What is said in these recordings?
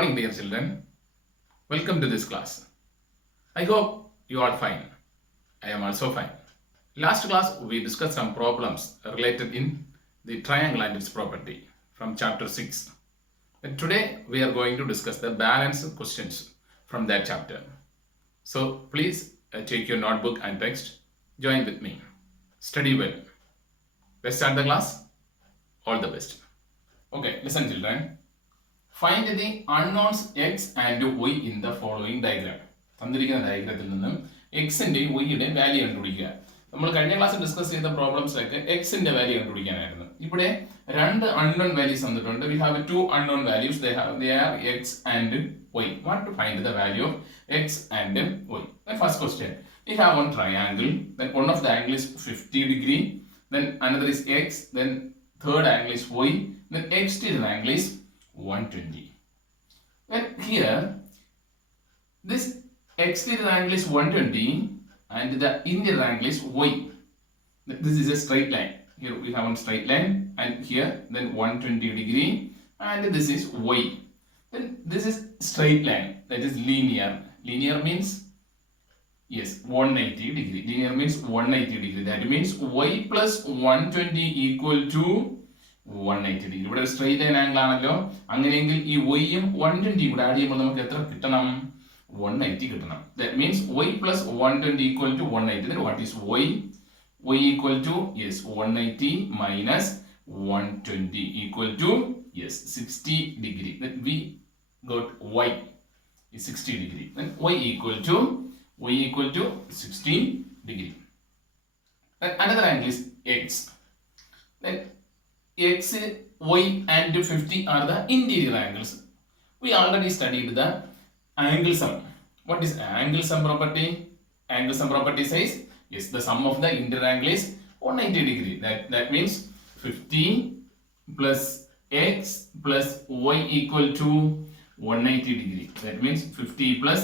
morning, dear children. Welcome to this class. I hope you are fine. I am also fine. Last class, we discussed some problems related in the triangle and its property from chapter 6. And today, we are going to discuss the balance questions from that chapter. So, please take your notebook and text. Join with me. Study well. Let's start the class. All the best. Okay, listen, children. Find the unknowns x and y in the following diagram. തന്നിരിക്കുന്ന ഡയഗ്രത്തിൽ നിന്നും എക്സിന്റെയും വൈയുടെയും വാല്യൂ കണ്ടുപിടിക്കുക. നമ്മൾ കഴിഞ്ഞ ക്ലാസ്സിൽ ഡിസ്കസ് ചെയ്ത പ്രോബ്ലംസിലൊക്കെ എക്സിന്റെ വാല്യൂ കണ്ടുപിടിക്കാനായിരുന്നു. ഇവിടെ രണ്ട് അൺനോൺ വാല്യൂസ് തന്നിട്ടുണ്ട്. We have two unknown values. They are x and y. Want to find the value of x and y. The first question. We have one triangle. Then one of the angle is 50 degree. Then another is x. Then third angle is y. Then exterior angle is 120. Then here this exterior angle is 120 and the interior angle is y. This is a straight line. Here we have one straight line and here then 120 degree and this is y. Then this is straight line, that is linear. Linear means yes 180 degree. Linear means 180 degree. That means y plus 120 equal to 180 ഡിഗ്രി. ഇവിടെ straight line angle ആണല്ലോ. അങ്ങനെയെങ്കിൽ ഈ വൈയും 120 കൂടെ ആഡ് ചെയ്യുമ്പോൾ നമുക്ക് എത്ര കിട്ടണം? 180 കിട്ടണം. That means y plus 120 equal to 180. Then what is y? Y equal to yes 180 minus 120 equal to yes 60 degree. Then we got y is 60 degree. Then y equal to 60 degree. Then another angle is x. Then x, y and 50 are the interior angles. We already studied the angle sum. What is angle sum property? Angle sum property says yes the sum of the interior angle is 180 degree. That means 50 plus x plus y equal to 180 degree. That means 50 plus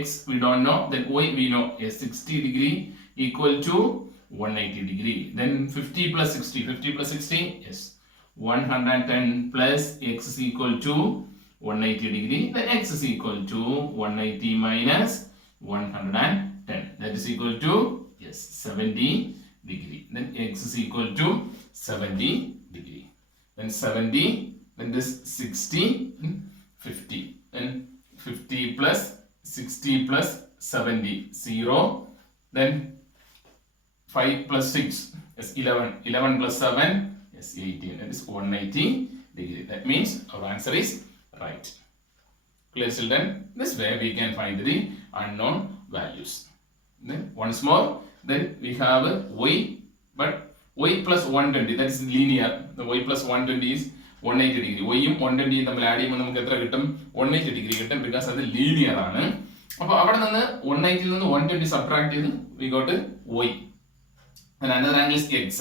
x we don't know, then y we know. Yes 60 degree equal to 180 degree. Then 50 plus 60 yes 110 plus x is equal to 180 degree. Then x is equal to 180 minus 110, that is equal to yes 70 degree. Then x is equal to 70 degree. Then 70, then this 60, 50. Then 50 plus 60 plus 70 0. Then 5 plus 6 is 11 plus 7 is 18. That is 180 degree. That means our answer is right. Clear, children? This way we can find the unknown values. Then once more, then we have y, but y plus 120, that is linear. The y plus 120 is 180 degree. Y യും 120 തമ്മിൽ ആഡ് ചെയ്യുമ്പോൾ നമുക്ക് എത്ര കിട്ടും? 180 ഡിഗ്രി കിട്ടും, ബിക്കോസ് അത് ലീനിയർ ആണ്. അപ്പോൾ അവിടെ നിന്ന് 180 നിന്ന് 120 സബ്ട്രാക്ട് ചെയ്ത് we got y. And another angle is x.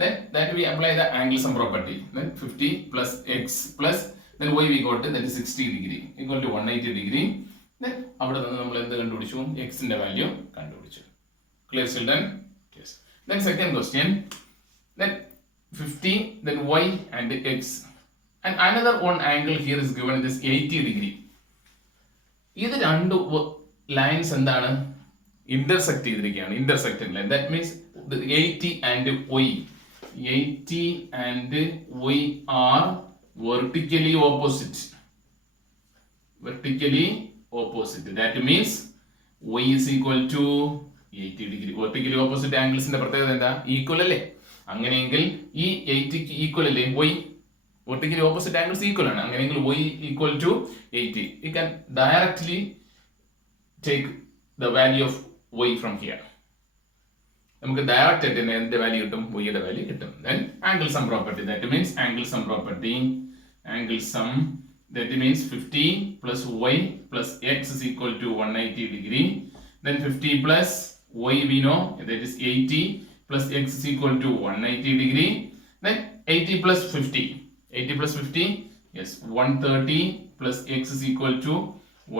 Then that we apply the angle sum property. Then 50 plus x plus then y we got that is 60 degree equal to 180 degree. Then അവിടെ നിന്ന് നമ്മൾ എന്ത് കണ്ടുപിടിച്ചു? x ന്റെ വാല്യൂ കണ്ടുപിടിച്ചു. Clear, children? Yes. Then second question. Then 50 then y and x. And another one angle here is given this 80 degree. ഇത് രണ്ട് ലൈൻസ് എന്താണ്? ഇന്റർസെക്ട് ചെയ്തിരിക്കുകയാണ്. Intersecting line. That means the 80 and y. 80 and y are vertically opposite. That means y is equal to 80 degree. Vertically opposite angles ന്റെ പ്രത്യേകത എന്താ? ഈക്വൽ അല്ലേ? അങ്ങനെയെങ്കിൽ ഈ 80ക്ക് ഈക്വൽ അല്ലേ y? Vertically opposite angles equal ആണ്. അങ്ങനെയെങ്കിൽ y equal to 80. You can directly take the value of y from here. നമുക്ക് ഡയറക്റ്റ് ആയിട്ട് തന്നെ എന്ത് വാല്യൂ കിട്ടും? വൈയുടെ വാല്യൂ കിട്ടും. Then angle sum property, that means angle sum 50 plus y plus x is equal to 180 degree. Then 50 plus y we know, that is 80 plus x is equal to 180 degree. Then 80 plus 50 yes 130 plus x is equal to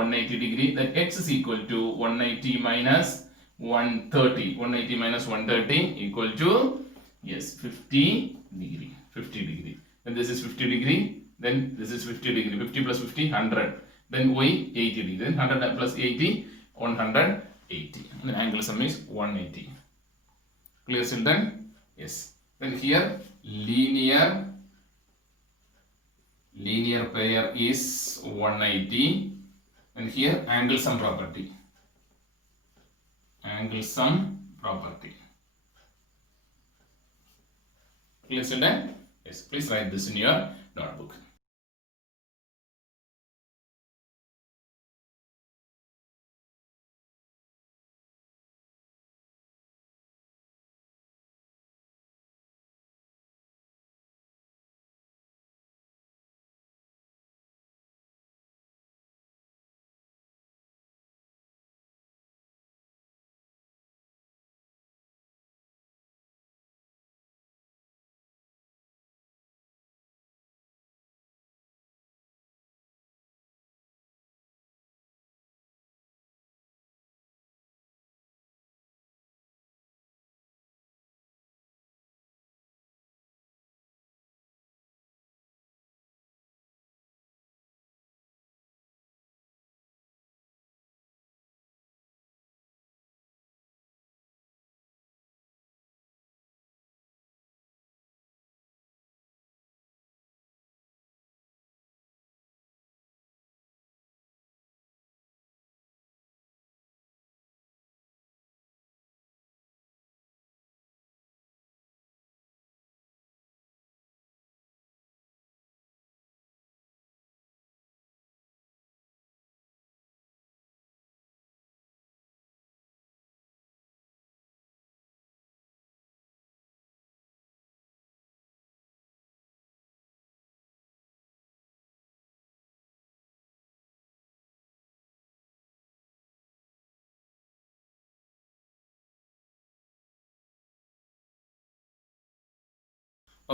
180 degree. Then x is equal to 180 minus 180 minus 130 equal to yes 50 degree. Then this is 50 degree. Then this is 50 degree. 50 plus 50 100. Then y 80 degree. Then 100 plus 80, 180. And the angle sum is 180. Clear children? Yes. Then here linear pair is 180. And here angle sum property. Angle sum property. Clear children? Yes. Please write this in your notebook.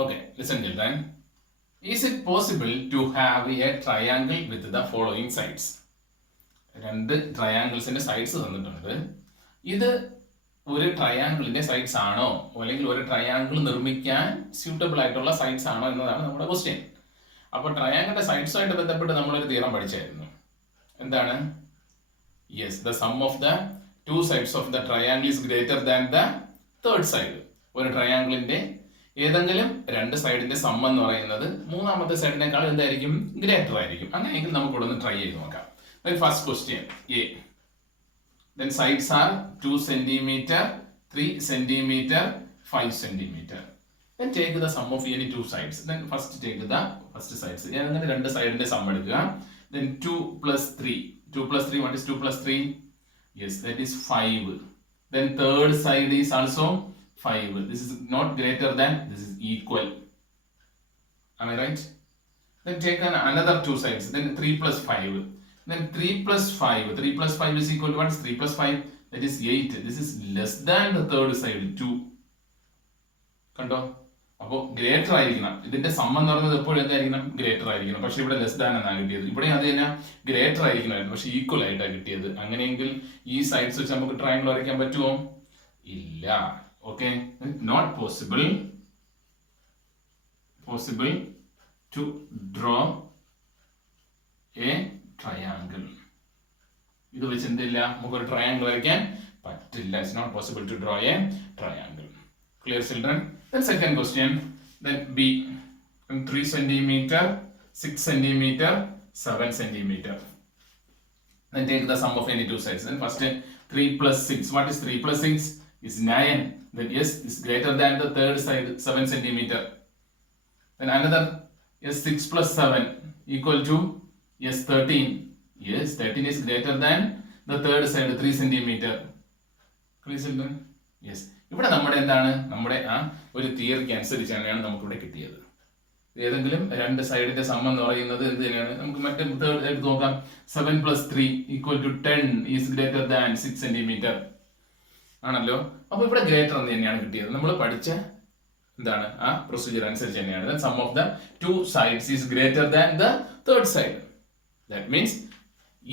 Okay, listen children. Is it possible to have a triangle with the following sides? രണ്ട് ട്രയാങ്കിൾസിന്റെ സൈഡ്സ് തന്നിട്ടുണ്ട്. ഇത് ഒരു ട്രയാങ്കിളിന്റെ സൈഡ്സ് ആണോ അല്ലെങ്കിൽ ഒരു ട്രയാങ്കിൾ നിർമ്മിക്കാൻ സ്യൂട്ടബിൾ ആയിട്ടുള്ള സൈഡ്സ് ആണോ എന്നതാണ് നമ്മുടെ ക്വസ്റ്റ്യൻ. അപ്പോൾ ട്രയാങ്കിളിന്റെ സൈഡ്സുമായിട്ട് ബന്ധപ്പെട്ട് നമ്മളൊരു തിയറം പഠിച്ചായിരുന്നു. എന്താണ്? Yes, the sum of the two sides of the triangle is greater than the third side. ഒരു ട്രയാങ്കിളിന്റെ ഏതെങ്കിലും രണ്ട് സൈഡിന്റെ സം എന്ന് പറയുന്നത് മൂന്നാമത്തെ സൈഡിനേക്കാൾ എന്തായിരിക്കും? ഗ്രേറ്റർ ആയിരിക്കും. അങ്ങനെയെങ്കിൽ നമുക്ക് ഇവിടെ ഒന്ന് ട്രൈ ചെയ്ത് നോക്കാം. Then first question A. Then sides are 2 cm, 3 cm, 5 cm. Then take the sum of any two sides. Then first take the first sides. ഞാൻ അങ്ങനെ രണ്ട് സൈഡിന്റെ സം എടുക്കുക. Then 2 plus 3. 2 plus 3, what is 2 plus 3? Yes, that is 5. Then third side is also 5. This is not greater than, this is equal. Am I right? Then take another two sides. Then 3 plus 5. Then 3 plus 5. 3 plus 5 is equal to what is 3 plus 5? That is 8. This is less than the third side, 2. കണ്ടോ? അപ്പോൾ ഗ്രേറ്റർ ആയിരിക്കണം. ഇതിന്റെ സം എന്ന് പറയുന്നത് എപ്പോഴും എന്തായിരിക്കണം? ഗ്രേറ്റർ ആയിരിക്കണം. പക്ഷെ ഇവിടെ ലെസ് ദാൻ എന്നാണ് കിട്ടിയത്. ഇവിടെ അത് തന്നെ ഗ്രേറ്റർ ആയിരിക്കണമായിരുന്നു, പക്ഷെ ഈക്വൽ ആയിട്ടാണ് കിട്ടിയത്. അങ്ങനെയെങ്കിൽ ഈ സൈഡ്സ് വെച്ച് നമുക്ക് ട്രയാങ്കിൾ വരയ്ക്കാൻ പറ്റുമോ? ഇല്ല. Okay, not possible to draw a triangle. ഇത് വെച്ച് എന്തില്ല? നമുക്കൊരു ട്രയാങ്കിൾ വരയ്ക്കാൻ പറ്റില്ല. It's not possible to draw a triangle. Clear children? Then second question. Then B. 3 cm, 6 cm, 7 cm. Then take the sum of any two sides. Then first 3 plus 6. What is 3 plus 6? Is 9. Then yes, is greater than the third side, 7 cm. Then another, yes, 6 plus 7 equal to, yes, 13. Yes, 13 is greater than the third side, 3 cm. Clear children? Yes. ഇവിടെ നമ്മുടെ എന്താണ്? നമ്മുടെ ആ ഒരു തിയറിക്ക് അനുസരിച്ചാണ് നമുക്കിവിടെ കിട്ടിയത്. ഏതെങ്കിലും രണ്ട് സൈഡിന്റെ സം എന്ന് പറയുന്നത് എന്ത് തന്നെയാണ്? നമുക്ക് മറ്റേ തേർഡ് എടുത്ത് നോക്കാം. 7 plus 3 equal to 10 is greater than 6 cm ആണല്ലോ. അപ്പൊ ഇവിടെ ഗ്രേറ്റർ എന്ന് തന്നെയാണ് കിട്ടിയത്. നമ്മൾ പഠിച്ച എന്താണ് ആ പ്രൊസീജിയർ അനുസരിച്ച് തന്നെയാണ്. Sum of the two sides is greater than the third side. That means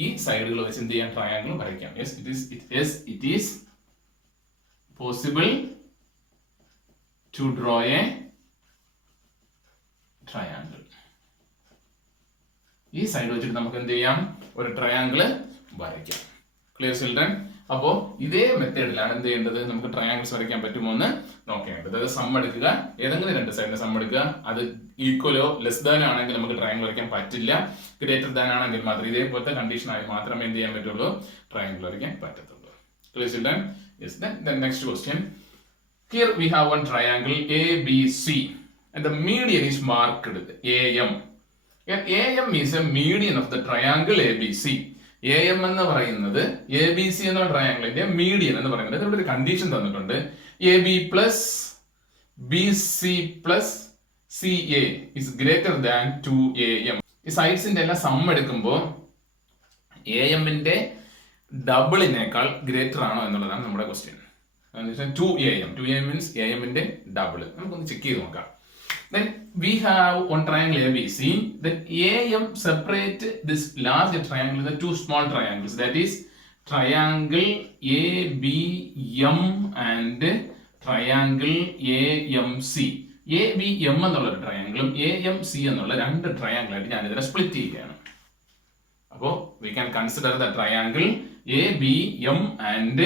ഈ സൈഡുകൾ വെച്ച് എന്ത് ചെയ്യാൻ? ട്രയാങ്കിൾ വരയ്ക്കാം. Yes, it is possible to draw a triangle. ഈ സൈഡ് വെച്ചിട്ട് നമുക്ക് എന്ത് ചെയ്യാം, ഒരു ട്രയാങ്കിൾ വരയ്ക്കാം. Clear children? അപ്പോൾ ഇതേ മെത്തേഡിലാണ് എന്ത് ചെയ്യേണ്ടത്, നമുക്ക് ട്രയാങ്കിൾസ് വരയ്ക്കാൻ പറ്റുമോ എന്ന് നോക്കേണ്ടത്. അതായത് സം എടുക്കുക, ഏതെങ്കിലും രണ്ട് സൈഡിന്റെ സം എടുക്കുക, അത് ഈക്വലോ ലെസ് ദാനോ ആണെങ്കിൽ നമുക്ക് ട്രയാങ്കിൾ വരയ്ക്കാൻ പറ്റില്ല, ഗ്രേറ്റർ ദാൻ ആണെങ്കിൽ മാത്രം ഇതേപോലത്തെ കണ്ടീഷൻ ആയി മാത്രമേ എന്ത് ചെയ്യാൻ പറ്റുള്ളൂ, ട്രയാങ്കിൾ വരയ്ക്കാൻ പറ്റത്തുള്ളൂ. Clear children? Yes. Then next question. Here we have one triangle ABC and the median is marked AM. AM is a median of the triangle ABC. AM എന്ന് പറയുന്നത് ABC എന്ന ട്രയാങ്കിളിന്റെ മീഡിയൻ എന്ന് പറയുന്നത്. ഇതിലൂടെ ഒരു കണ്ടീഷൻ തന്നിട്ടുണ്ട്, AB plus BC plus CA is greater than 2AM. ഈ സൈഡ്സിന്റെ എല്ലാം സം എടുക്കുമ്പോൾ AMന്റെ ഡബിളിനേക്കാൾ ഗ്രേറ്റർ ആണോ എന്നുള്ളതാണ് നമ്മുടെ ക്വസ്റ്റ്യൻ. 2AM. 2AM means AMന്റെ ഡബിൾ. നമുക്കൊന്ന് ചെക്ക് ചെയ്ത് നോക്കാം. Then we have one triangle ABC. Then AM separate this large triangle into two small triangles. That is triangle ABM and triangle AMC. ABM എന്നുള്ള ഒരു ട്രയാങ്കിളും AMC എന്നുള്ള രണ്ട് ട്രയാങ്കിൾ ആയിട്ട് ഞാൻ ഇതിനെ സ്പ്ലിറ്റ് ചെയ്യുകയാണ്. അപ്പോൾ we can consider the triangle ABM and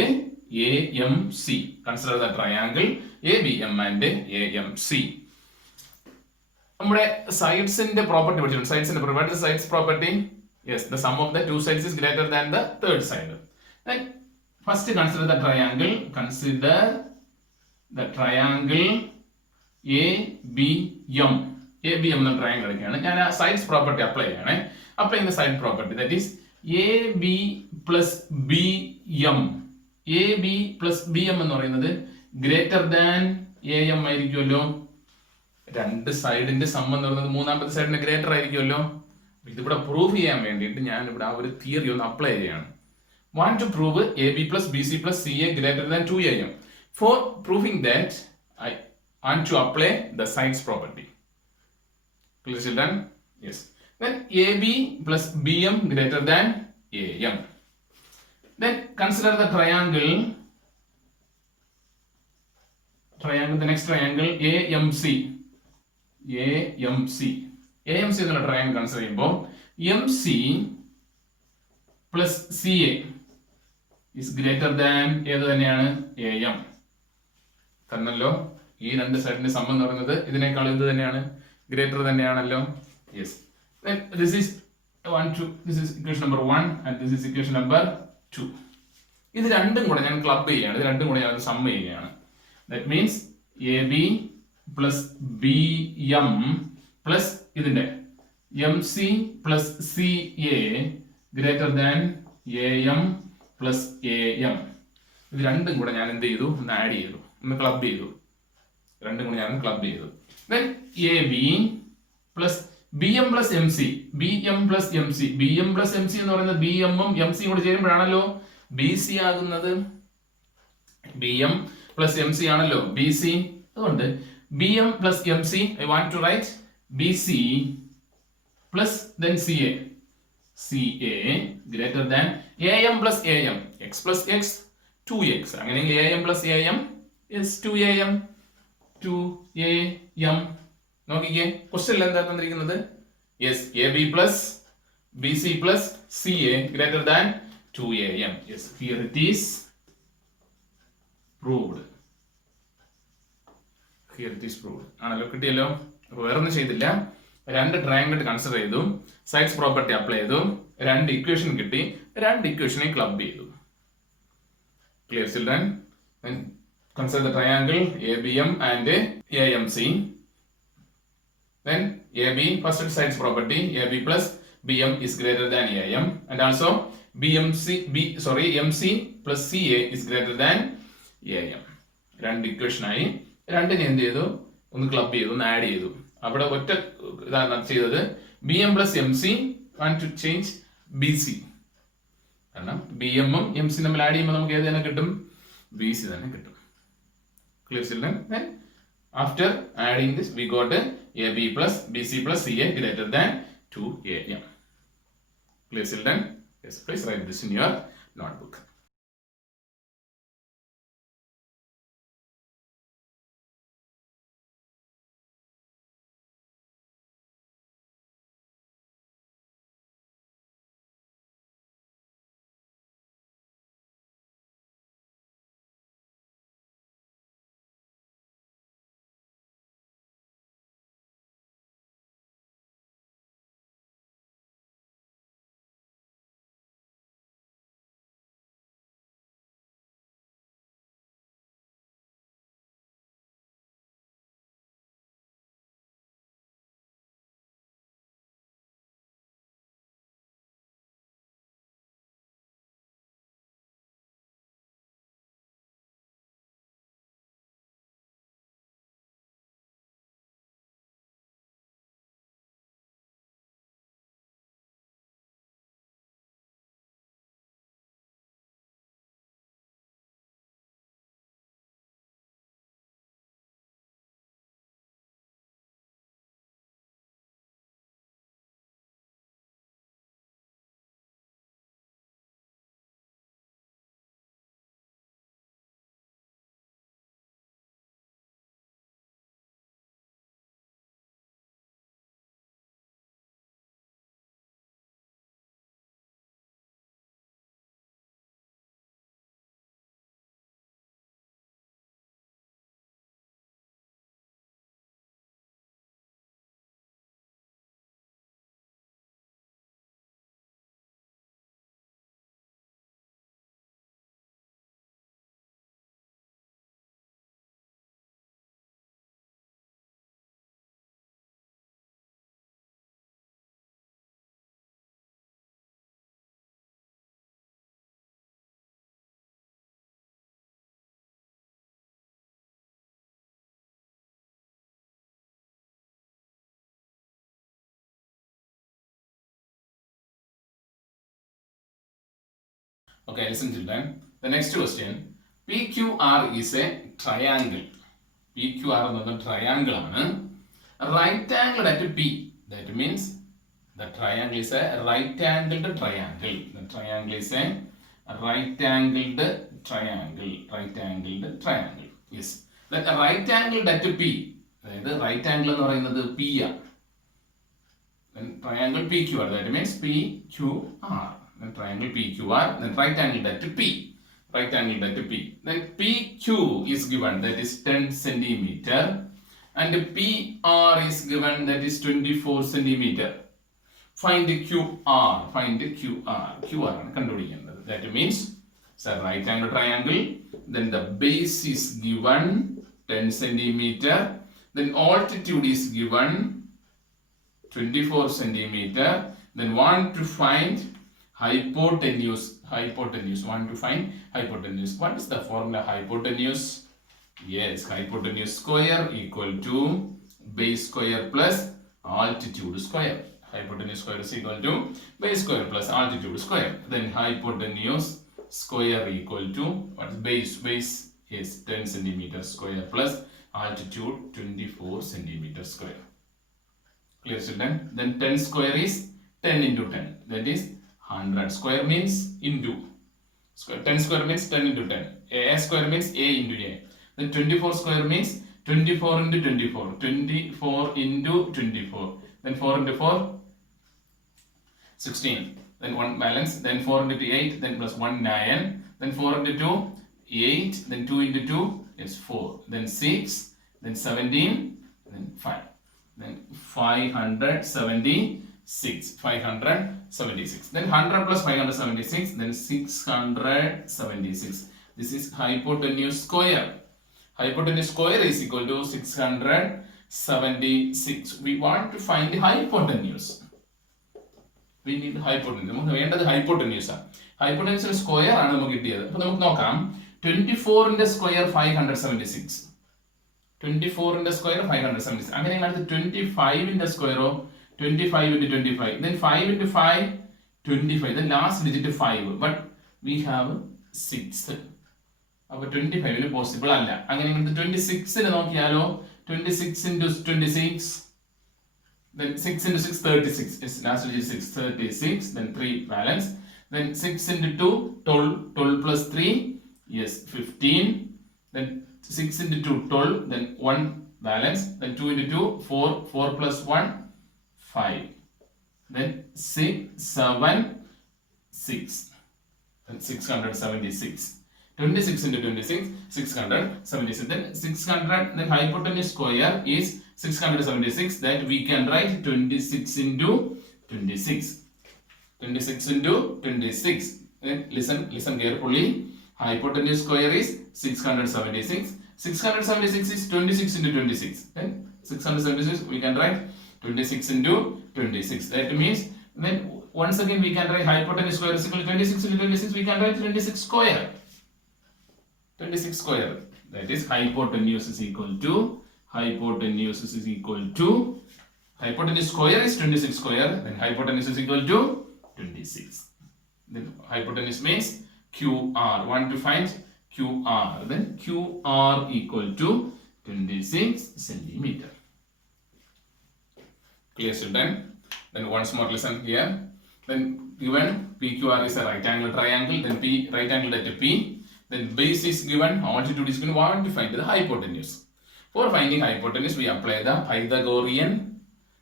AMC. Consider the triangle ABM and AMC. നമ്മുടെ സൈഡ്സിന്റെ പ്രോപ്പർട്ടി പഠിച്ചിട്ടുണ്ട്. സൈഡ്സിന്റെ property, sides property, yes, the sum of the two sides is greater than the third side. Then first consider the triangle. Consider the triangle ABM. ABM എന്ന ട്രയാങ്കിൾ എടുക്കുകയാണ്. ഞാൻ ആ sides property apply ചെയ്യണേ. അപ്ലൈ ചെയ്യുന്ന side property, that is AB plus BM. AB plus BM എന്ന് പറയുന്നത് greater than AM ആയിരിക്കുമല്ലോ. രണ്ട് സൈഡിന്റെ സം എന്ന് പറയുന്നത് മൂന്നാമത്തെ സൈഡിന്റെ ഗ്രേറ്റർ ആയിരിക്കുമല്ലോ. ഇതിവിടെ പ്രൂവ് ചെയ്യാൻ വേണ്ടിയിട്ട് ഞാൻ ഇവിടെ ആ ഒരു തിയറി ഒന്ന് അപ്ലൈ ചെയ്യാണ്. Want to prove AB plus BC plus CA greater than 2AM. For proving that, I want to apply the sides property. Clear children? Yes. Then AB plus BM greater than AM. Then consider the triangle. The next triangle AMC. AMC എന്നുള്ള triangle consider ചെയ്യുമ്പോൾ MC plus CA is greater than ഏത് തന്നെയാണ്, AM തന്നല്ലോ. ഈ രണ്ട് സൈഡിന്റെ സം എന്ന് പറയുന്നത് ഇതിനേക്കാൾ ഇത് തന്നെയാണ്, ഗ്രേറ്റർ തന്നെയാണല്ലോ. Yes. This is equation number 1 and this is equation number 2. ഇത് രണ്ടും കൂടെ ഞാൻ ക്ലബ് ചെയ്യുകയാണ്, ഇത് രണ്ടും കൂടെ ഞാൻ സം ചെയ്യുകയാണ്. That means AB plus BM plus ഇതിന്റെ MC plus CA greater than AM plus AM. ഇത് രണ്ടും കൂടെ ഞാൻ എന്ത് ചെയ്തു, ഒന്ന് ആഡ് ചെയ്തു, ഒന്ന് ക്ലബ് ചെയ്തു. രണ്ടും കൂടെ ഞാൻ ക്ലബ് ചെയ്തു. Then AB plus BM plus MC. BM plus MC. BM plus MC എന്ന് പറയുന്നത് BM ഉം MC കൂടെ ചേരുമ്പോഴാണല്ലോ BC ആകുന്നത്. BM പ്ലസ് MC ആണല്ലോ BC. അതുകൊണ്ട് BM plus MC, I want to write BC plus then CA. CA greater than AM plus AM. X plus X, 2X. അങ്ങനെയെങ്കിൽ AM plus AM is 2AM. 2AM. നോക്കിക്കേ, ക്വസ്റ്റ്യനിൽ എന്താ തന്നിരിക്കുന്നത്? Yes, AB plus BC plus CA greater than 2AM. Yes, here it is proved. Here it is proved. ആണല്ലോ, കിട്ടിയല്ലോ. അപ്പോൾ വേറെ ഒന്നും ചെയ്തില്ല, രണ്ട് ട്രയാങ്കിൾ കൺസിഡർ ചെയ്തു, സൈഡ്സ് പ്രോപ്പർട്ടി അപ്ലൈ ചെയ്തു, രണ്ട് ഇക്വേഷൻ കിട്ടി, രണ്ട് ഇക്വേഷനെ ക്ലബ് ചെയ്തു. Clear children? Consider the triangle ABM and AMC. Then AB, first sides property, AB plus BM is greater than AM, and also MC plus CA is greater than AM. രണ്ട് ഇക്വേഷൻ ആയി, രണ്ടിനെ എന്ത് ചെയ്തു, ഒന്ന് ക്ലബ് ചെയ്തു, ഒന്ന് ആഡ് ചെയ്തു. അവിടെ ഒറ്റ ഇതാണ് ചെയ്തത്. BM plus MC want to change BC. കാരണം BM ഉം MC തമ്മിൽ ആഡ് ചെയ്യുമ്പോൾ നമുക്ക് ഏത് തന്നെ കിട്ടും, BC തന്നെ കിട്ടും. Clear children? Then after adding this we got AB plus BC plus CA greater than 2AM. Clear children? Yes, please write this in your notebook. Okay, listen children. The next question. PQR is a triangle. PQR is a triangle. Right angle at P. That means the triangle is a right angled triangle. The triangle is a right angled triangle. Right angled triangle. Yes. That right angled at P. The right angle is P. Then triangle PQR. That means PQR. Then triangle PQR. Then right angle at P. Right angle at P. Then PQ is given, that is 10 centimeter. And PR is given, that is 24 centimeter. Find QR. Find QR. QR ആണ് കണ്ടുപിടിക്കേണ്ടത്. That means it's a right angle triangle. Then the base is given 10 centimeter. Then altitude is given 24 centimeter. Then want to find hypotenuse. Hypotenuse. Want to find hypotenuse. What is the formula hypotenuse? Yes, hypotenuse square equal to base square plus altitude square. Hypotenuse square is equal to base square plus altitude square. Then hypotenuse square equal to what is base? Base is 10 centimeter square plus altitude 24 centimeter square. Clear children? Then 10 square is 10 into 10. That is 100. Square means into. 10 square means 10 into 10. A square means A into A. Then 24 square means 24 into 24. 24 into 24. Then 4 into 4, 16. Then 1 balance. Then 4 into 8. Then plus 1, 9. Then 4 into 2, 8. Then 2 into 2 is 4. Then 6. Then 17. Then 5. Then 576. 576. Then 100 plus 576. Then 676. This is hypotenuse square. Hypotenuse square is equal to 676. We want to find the hypotenuse. We need hypotenuse. നമുക്ക് വേണ്ടത് hypotenuse ആണ്. Hypotenuse square ആണ് നമുക്ക് കിട്ടിയത്. അപ്പോൾ നമുക്ക് നോക്കാം. 24 ന്റെ സ്ക്വയർ 576. 24 ന്റെ സ്ക്വയർ 576. അങ്ങനെയാണ് അടുത്ത 25 ന്റെ സ്ക്വയറോ 25 into 25. Then 5 into 5, 25. Then last digit 5. But we have 6. അപ്പോൾ 25 പോസിബിൾ അല്ല. അങ്ങനെ 26 നോക്കിയാലോ 26 into 26. Then 6 into 6, 36. It's last digit 6, 36. Then 3 balance. Then 6 into 2, 12. 12 plus 3, yes, 15. Then 6 into 2, 12. Then 1 balance. Then 2 into 2, 4. 4 plus 1, 5. Then 6, 7, 6. Then 676. 26 into 26, 676. Then 600, then hypotenuse square is 676. That we can write 26 into 26. 26 into 26. Then listen carefully. Hypotenuse square is 676. 676 is 26 into 26. Then 676 we can write 26 into 26. That means then once again we can write hypotenuse square is equal to 26 into 26. We can write 26 square. 26 square. That is hypotenuse is equal to hypotenuse square is 26 square. Then hypotenuse is equal to 26. Then hypotenuse means QR. Want to find QR. Then QR equal to 26 centimeter. Clear children? Then once more listen here. Then given PQR is a right angle triangle. Then P right angle at P. Then base is given, altitude is given. Want to find the hypotenuse. For finding hypotenuse, we apply the Pythagorean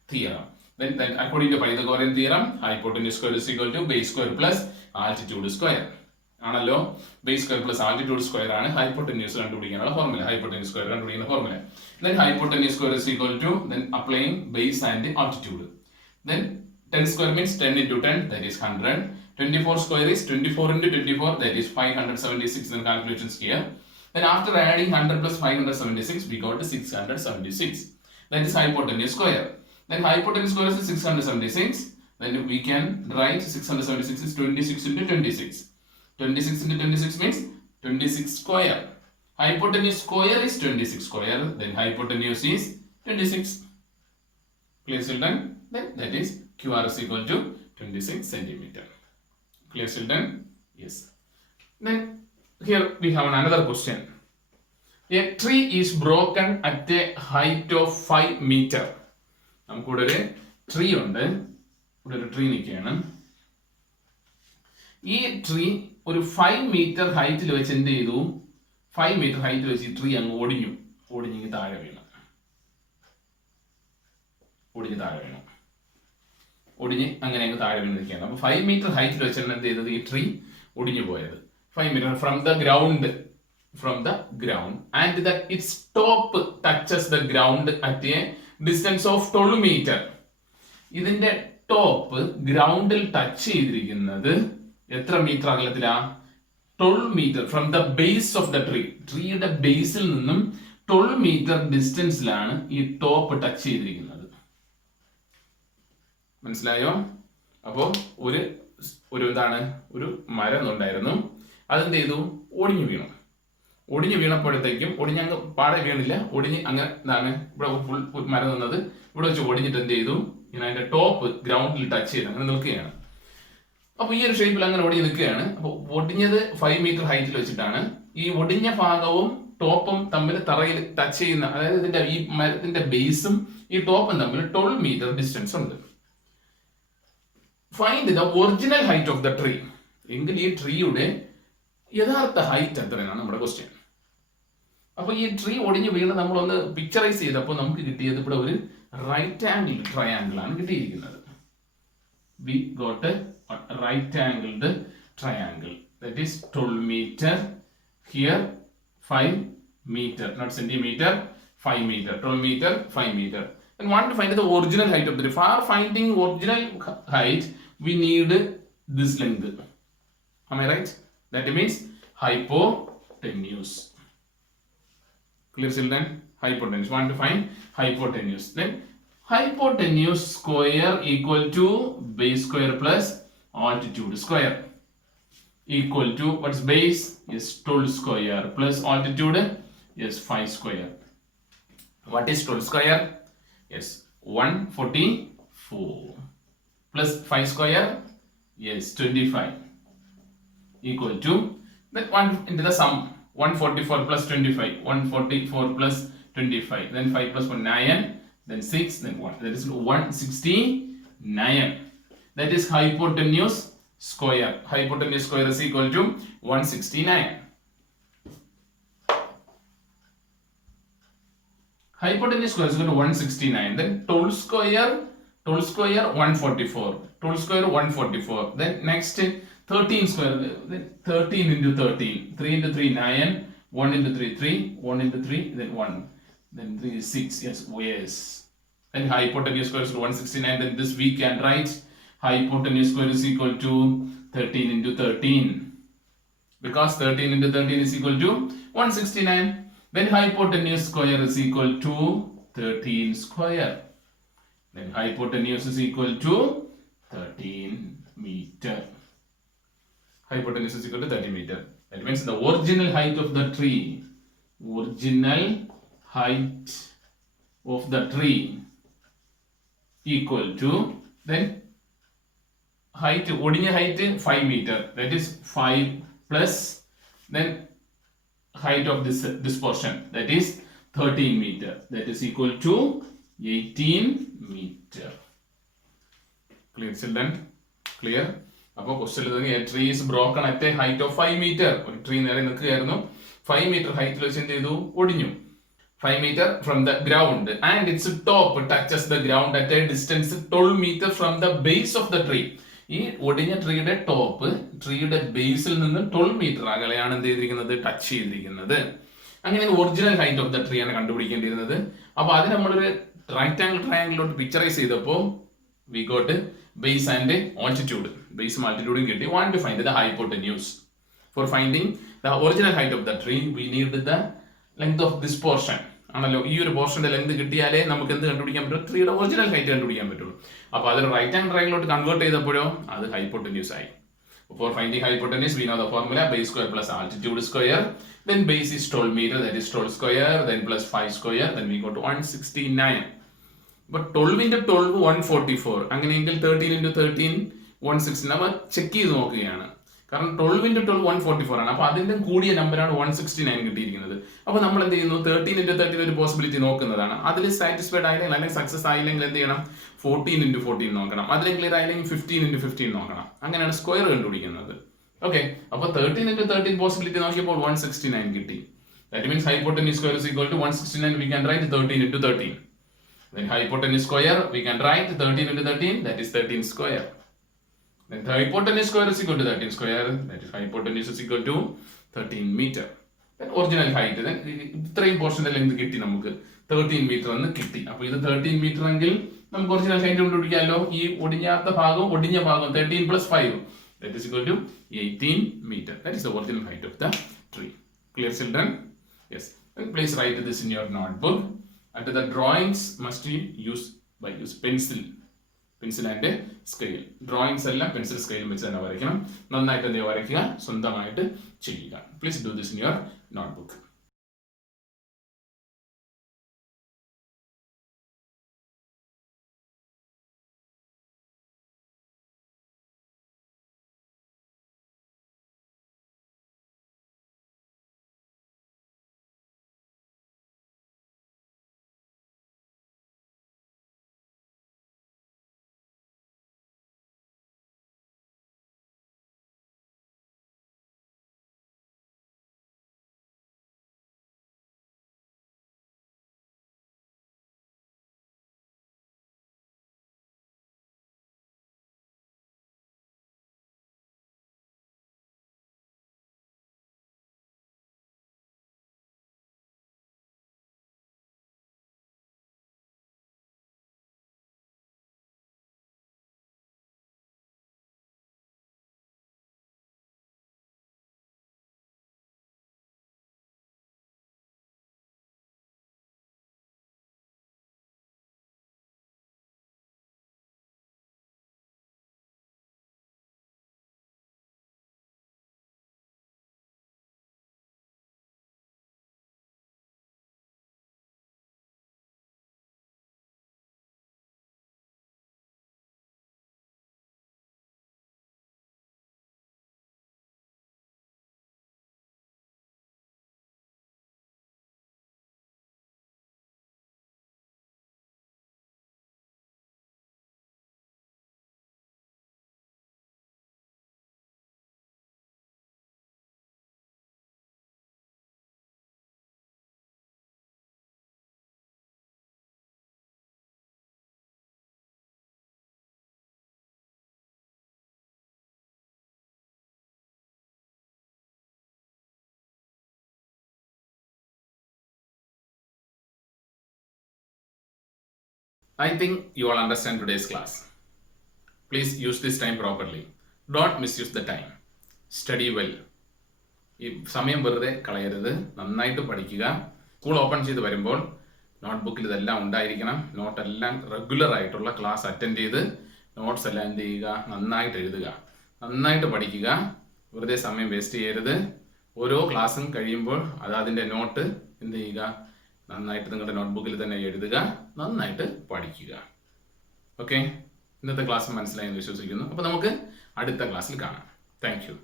theorem. Then according to Pythagorean theorem, hypotenuse square is equal to base square plus altitude square. ആണല്ലോ base square plus altitude square ആണ് ഹൈപ്പോട്ടന്യൂസ് കണ്ടുപിടിക്കാനുള്ള formula. Hypotenuse square കണ്ടുപിടിക്കുന്ന formula. Then hypotenuse square is equal to then applying base and altitude. Then 10 square means 10 into 10, that is 100. 24 square is 24 into 24, that is 576. Then calculations here. Then after adding 100 plus 576, we got to 676. That is hypotenuse square. Then hypotenuse square is 676. Then we can write 676 is 26 into 26. 26 into 26 means 26 square. Hypotenuse square is 26 square. Then hypotenuse is 26. Clear children? Then that is QR is equal to 26 centimeter. Clear children? Yes. Then here we have another question. A tree is broken at a height of 5 meter. നമുക്കിവിടെ ഒരു ട്രീ ഉണ്ട്, ഇവിടെ ഒരു ട്രീ നിൽക്കുകയാണ്. ഈ ട്രീ ഒരു 5 മീറ്റർ ഹൈറ്റിൽ വെച്ച് എന്ത് ചെയ്തു? 5 മീറ്റർ ഹൈറ്റിൽ വെച്ച് ഈ ട്രീ അങ്ങ് ഒടിഞ്ഞ് താഴെ വീണു. ഒടിഞ്ഞ് അങ്ങനെ അങ്ങ് താഴെ വീണ് നിൽക്കുകയാണ്. അപ്പൊ 5 മീറ്റർ ഹൈറ്റിൽ വെച്ചാണ് എന്ത് ചെയ്തത്? ഈ ട്രീ ഒടിഞ്ഞു പോയത്. 5 meter from the ground, and that its top touches the ground at a distance of 12 meter. ഇതിന്റെ ടോപ്പ് ഗ്രൗണ്ടിൽ ടച്ച് ചെയ്തിരിക്കുന്നത് എത്ര മീറ്റർ അകലത്തിലാ? 12 metre from the base of the tree. ട്രീയുടെ ബേസിൽ നിന്നും 12 മീറ്റർ ഡിസ്റ്റൻസിലാണ് ഈ ടോപ്പ് ടച്ച് ചെയ്തിരിക്കുന്നത്. മനസ്സിലായോ? അപ്പോ ഒരു എന്താണ്, ഒരു മരം ഉണ്ടായിരുന്നു, അതെന്ത് ചെയ്തു? ഒടിഞ്ഞു വീണപ്പോഴത്തേക്കും ഒടിഞ്ഞങ്ങ് പാടെ വീണില്ല, ഒടിഞ്ഞ് അങ്ങനെ എന്താണ് ഇവിടെ ഫുൾ മരം നിന്നത് ഇവിടെ വെച്ച് ഒടിഞ്ഞിട്ട് എന്ത് ചെയ്തു? ഇങ്ങനെ അതിന്റെ ടോപ്പ് ഗ്രൗണ്ടിൽ ടച്ച് ചെയ്ത് അങ്ങനെ നിൽക്കുകയാണ്. അപ്പൊ ഈ ഒരു ഷേപ്പിൽ അങ്ങനെ ഒടിഞ്ഞ് നിൽക്കുകയാണ്. അപ്പൊ ഒടിഞ്ഞത് 5 മീറ്റർ ഹൈറ്റിൽ വെച്ചിട്ടാണ്. ഈ ഒടിഞ്ഞ ഭാഗവും ടോപ്പും തമ്മിൽ തറയിൽ ടച്ച് ചെയ്യുന്ന, അതായത് ഇതിന്റെ ഈ മരത്തിന്റെ ബേസും ഈ ടോപ്പും തമ്മിൽ 12 മീറ്റർ ഡിസ്റ്റൻസ് ഉണ്ട്. Find the original height of the tree. എങ്കിൽ ഈ ട്രീയുടെ യഥാർത്ഥ ഹൈറ്റ് എത്രയാണ് നമ്മുടെ ക്വസ്റ്റ്യൻ. അപ്പൊ ഈ ട്രീ ഒടിഞ്ഞു വീണ് നമ്മളൊന്ന് പിക്ചറൈസ് ചെയ്തപ്പോൾ നമുക്ക് കിട്ടിയത് ഇവിടെ ഒരു റൈറ്റ് ആംഗിൾ ട്രയാങ്കിൾ ആണ് കിട്ടിയിരിക്കുന്നത്. We got a right angled triangle that is 12 meter. Here 5 meter, not centimeter, 5 meter. 12 meter, 5 meter. And want to find the original height of the tree. For finding original height, we need this length. Am I right? That means hypotenuse. Clear children? Hypotenuse. Want to find hypotenuse. Then hypotenuse square equal to base square plus altitude square. Equal to what's base is 12 square plus altitude is 5 square. What is 12 square? Yes, 144 plus 5 square, yes, 25 equal to that 1 into the sum 144 plus 25, 144 plus 25, then 5 plus 1 9, then 6, then 1, that is 169. That is hypotenuse square. Hypotenuse square is equal to 169. Hypotenuse square is equal to 169. Then 12 square 144. 12 square 144. Then next 13 square. Then 13 into 13. 3 into 3 9. 1 into 3 3. 1 into 3 then 1. Then 3 is 6. Yes. Yes. Then hypotenuse square is 169. Then this we can write hypotenuse square is equal to 13 into 13. Because 13 into 13 is equal to 169. Then hypotenuse square is equal to 13 square. Then hypotenuse is equal to 13 meter. Hypotenuse is equal to 30 meter. That means the original height of the tree. Original height of the tree equal to then height, original height 5 meter. That is 5 plus then height of this portion, that is 13 meter. That is equal to 18 meter. Clear children? Clear? അപ്പോൾ question a tree is broken at a height of 5 meter. ഒരു ട്രീ നേരെ നിൽക്കുകയായിരുന്നു, 5 meter ഹൈറ്റിൽ വെച്ച് എന്ത് ചെയ്തു? ഒടിഞ്ഞു. 5 meter from the ground and its top touches the ground at a distance 12 meter from the base of the tree. ഈ ഒടിഞ്ഞ ട്രീയുടെ ടോപ്പ് ട്രീയുടെ ബേസിൽ നിന്ന് 12 മീറ്റർ അകലെയാണ് എന്ത് ചെയ്തിരിക്കുന്നത്? ടച്ച് ചെയ്തിരിക്കുന്നത്. അങ്ങനെ original height of the tree ആണ് കണ്ടുപിടിക്കേണ്ടിയിരുന്നത്. അപ്പൊ അത് നമ്മളൊരു റൈറ്റ് ആംഗിൾ ട്രയാംഗിളിലോട്ട് പിക്ചറൈസ് ചെയ്തപ്പോൾ we got base and altitude. ബേസും ആൾട്ടിറ്റ്യൂഡും കിട്ടി. Want to find the hypotenuse. For finding the original height of the tree we need the length of this portion ആണല്ലോ. ഈ ഒരു പോർഷന്റെ ലെങ്ത് കിട്ടിയാലേ നമുക്ക് എന്ത് കണ്ടുപിടിക്കാൻ പറ്റും? ട്രീയുടെ ഒറിജിനൽ ഹൈറ്റ് കണ്ടുപിടിക്കാൻ പറ്റുള്ളൂ. അപ്പൊ അതൊരു റൈറ്റ് ആംഗിൾ ട്രയാംഗിളിലോട്ട് കൺവേർട്ട് ചെയ്തപ്പോഴോ അത് ഹൈപ്പോട്ടന്യൂസ് ആയി. For finding hypotenuse, we know the formula base square plus altitude square. Then base is 12 meter, that is 12 square, then plus 5 square, then we go to 169. But 12 into 12 144. അങ്ങനെയെങ്കിൽ 13 into 13 160. നമ്മൾ ചെക്ക് ചെയ്ത് നോക്കുകയാണ്. കാരണം 12 into 12 144 ആണ്. അപ്പോൾ അതിന്റെ കൂടിയ നമ്പറാണ് 169 കിട്ടിയിരിക്കുന്നത്. അപ്പോൾ നമ്മൾ എന്ത് ചെയ്യുന്നു, 13 into 13 ഒരു പോസിബിലിറ്റി നോക്കുന്നതാണ്. അതിൽ സാറ്റിസ്ഫൈഡ് ആയില്ലെങ്കിൽ അല്ലെങ്കിൽ സക്സസ് ആയില്ലെങ്കിൽ എന്ത് ചെയ്യണം, 14 into 14 നോക്കണം. അതിൽ ക്ലിയർ ആയില്ലെങ്കിൽ 15 into 15 നോക്കണം. അങ്ങനെയാണ് സ്ക്വയർ കണ്ടുപിടിക്കുന്നത്. ഓക്കെ, അപ്പോൾ 13 into 13 പോസിബിലിറ്റി നോക്കിയപ്പോൾ 169 കിട്ടി. That means hypotenuse square is equal to 169. We can write 13 into 13. Then hypotenuse square we can write 13 into 13, that is 13 square. Then the hypotenuse square is equal to 13 square, that is hypotenuse is equal to 13 meter. Then original height, then ഇത്രയും പോർഷന്റെ ലെങ്ത് കിട്ടി, നമുക്ക് 13 മീറ്റർ എന്ന് കിട്ടി. അപ്പോൾ ഇത് 13 മീറ്റർ എങ്കിൽ നമുക്ക് ഒറിജിനൽ ഹൈറ്റ് കണ്ടുപിടിക്കാമല്ലോ. ഈ ഒടിഞ്ഞ ഭാഗം 13 plus 5, that is equal to 18 meter. That is the original height of the tree. Clear, children? Yes. Then please write this in your notebook. And the drawings must be used by pencil and scale. Drawings എല്ലാം pencil scale വെച്ച് തന്നെ വരയ്ക്കണം. നന്നായിട്ട് എന്ത് വരയ്ക്കുക, സ്വന്തമായിട്ട് ചെയ്യുക. Please do this in your notebook. I think you all understand today's class. Please use this time properly. Don't misuse the time. Study well. ഈ സമയം വെറുതെ കളയരുത്, നന്നായിട്ട് പഠിക്കുക. സ്കൂൾ ഓപ്പൺ ചെയ്ത് വരുമ്പോൾ നോട്ട്ബുക്കിൽ ഇതെല്ലാം ഉണ്ടായിരിക്കണം. നോട്ടെല്ലാം റെഗുലർ ആയിട്ടുള്ള ക്ലാസ് അറ്റൻഡ് ചെയ്ത് നോട്ട്സ് എല്ലാം എന്ത് ചെയ്യുക, നന്നായിട്ട് എഴുതുക, നന്നായിട്ട് പഠിക്കുക. വെറുതെ സമയം വേസ്റ്റ് ചെയ്യരുത്. ഓരോ ക്ലാസ്സും കഴിയുമ്പോൾ അതിൻ്റെ നോട്ട് എന്ത് ചെയ്യുക, നന്നായിട്ട് നിങ്ങളുടെ നോട്ട്ബുക്കിൽ തന്നെ എഴുതുക, നന്നായിട്ട് പഠിക്കുക. ഓക്കെ, ഇന്നത്തെ ക്ലാസ് മനസ്സിലായെന്ന് വിശ്വസിക്കുന്നു. അപ്പോൾ നമുക്ക് അടുത്ത ക്ലാസ്സിൽ കാണാം. Thank you.